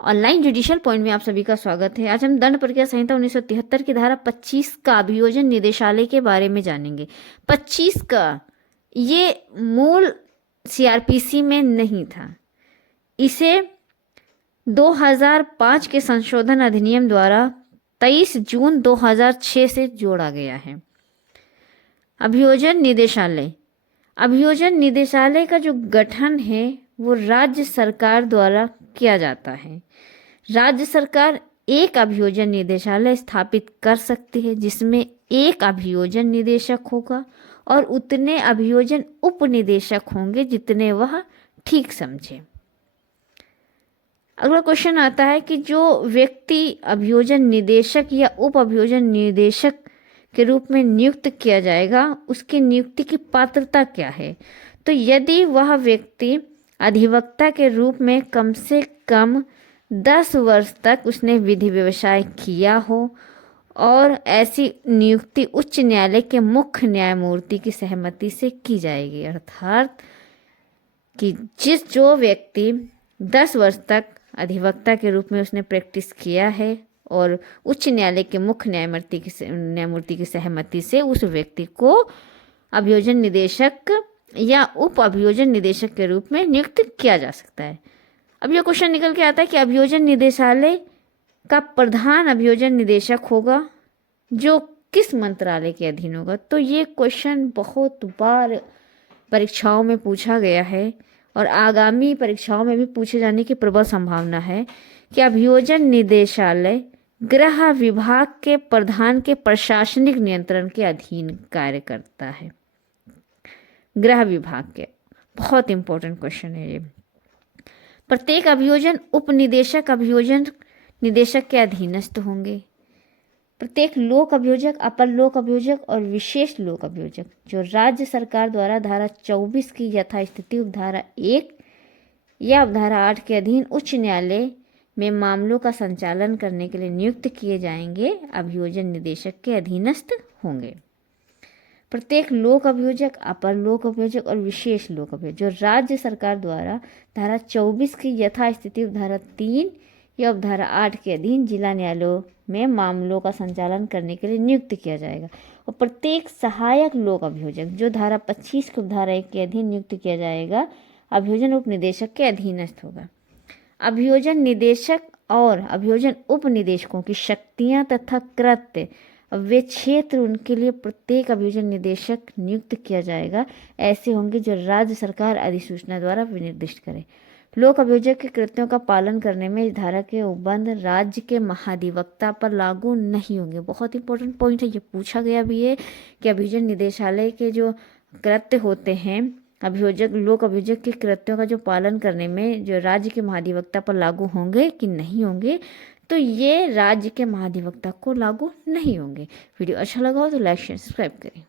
Online judicial point में आप सभी का स्वागत है। आज हम दंड प्रक्रिया संहिता 1973 की धारा 25 का अभियोजन निदेशालय के बारे में जानेंगे। 25 का ये मूल सीआरपीसी में नहीं था, इसे 2005 के संशोधन अधिनियम द्वारा 23 जून 2006 से जोड़ा गया है। अभियोजन निदेशालय, अभियोजन निदेशालय का जो गठन है वो राज्य सरकार द्वारा किया जाता है। राज्य सरकार एक अभियोजन निदेशालय स्थापित कर सकती है जिसमें एक अभियोजन निदेशक होगा और उतने अभियोजन उप निदेशक होंगे जितने वह ठीक समझे। अगला क्वेश्चन आता है कि जो व्यक्ति अभियोजन निदेशक या उप अभियोजन निदेशक के रूप में नियुक्त किया जाएगा उसकी नियुक्ति की पात्रता क्या है। तो यदि वह व्यक्ति अधिवक्ता के रूप में कम से कम 10 वर्ष तक उसने विधि व्यवसाय किया हो और ऐसी नियुक्ति उच्च न्यायालय के मुख्य न्यायमूर्ति की सहमति से की जाएगी। अर्थात कि जो व्यक्ति 10 वर्ष तक अधिवक्ता के रूप में उसने प्रैक्टिस किया है और उच्च न्यायालय के मुख्य न्यायमूर्ति की सहमति से उस व्यक्ति को अभियोजन निदेशक या उप अभियोजन निदेशक के रूप में नियुक्त किया जा सकता है। अब यह क्वेश्चन निकल के आता है कि अभियोजन निदेशालय का प्रधान अभियोजन निदेशक होगा जो किस मंत्रालय के अधीन होगा। तो ये क्वेश्चन बहुत बार परीक्षाओं में पूछा गया है और आगामी परीक्षाओं में भी पूछे जाने की प्रबल संभावना है कि अभियोजन निदेशालय गृह विभाग के प्रधान के प्रशासनिक नियंत्रण के अधीन कार्य करता है। गृह विभाग के, बहुत इंपॉर्टेंट क्वेश्चन है ये। प्रत्येक अभियोजन उप निदेशक अभियोजन निदेशक के अधीनस्थ होंगे। प्रत्येक लोक अभियोजक, अपर लोक अभियोजक और विशेष लोक अभियोजक जो राज्य सरकार द्वारा धारा 24 की यथास्थिति उपधारा 1 या उपधारा 8 के अधीन उच्च न्यायालय में मामलों का संचालन करने के लिए नियुक्त किए जाएंगे अभियोजन निदेशक के अधीनस्थ होंगे। प्रत्येक लोक अभियोजक, अपर लोक अभियोजक और विशेष लोक अभियोजक जो राज्य सरकार द्वारा धारा 24 की यथास्थिति उपधारा 3 या उपधारा 8 के अधीन जिला न्यायालयों में मामलों का संचालन करने के लिए नियुक्त किया जाएगा। और प्रत्येक सहायक लोक अभियोजक जो धारा 25 की उपधारा 1 के अधीन नियुक्त किया जाएगा अभियोजन उप निदेशक के अधीनस्थ होगा। अभियोजन निदेशक और अभियोजन उप निदेशकों की शक्तियां तथा कृत्य वे क्षेत्र उनके लिए प्रत्येक अभियोजन निदेशक नियुक्त किया जाएगा ऐसे होंगे जो राज्य सरकार अधिसूचना द्वारा विनिर्दिष्ट करे। लोक अभियोजक के कृत्यों का पालन करने में इस धारा के उपबंध राज्य के महाधिवक्ता पर लागू नहीं होंगे। बहुत इंपॉर्टेंट पॉइंट है, ये पूछा गया भी है कि अभियोजन निदेशालय के जो कृत्य होते हैं अभियोजक लोक अभियोजक के कृत्यों का जो पालन करने में जो राज्य के महाधिवक्ता पर लागू होंगे कि नहीं होंगे। तो ये राज्य के महाधिवक्ता को लागू नहीं होंगे। वीडियो अच्छा लगा हो तो लाइक शेयर सब्सक्राइब करें।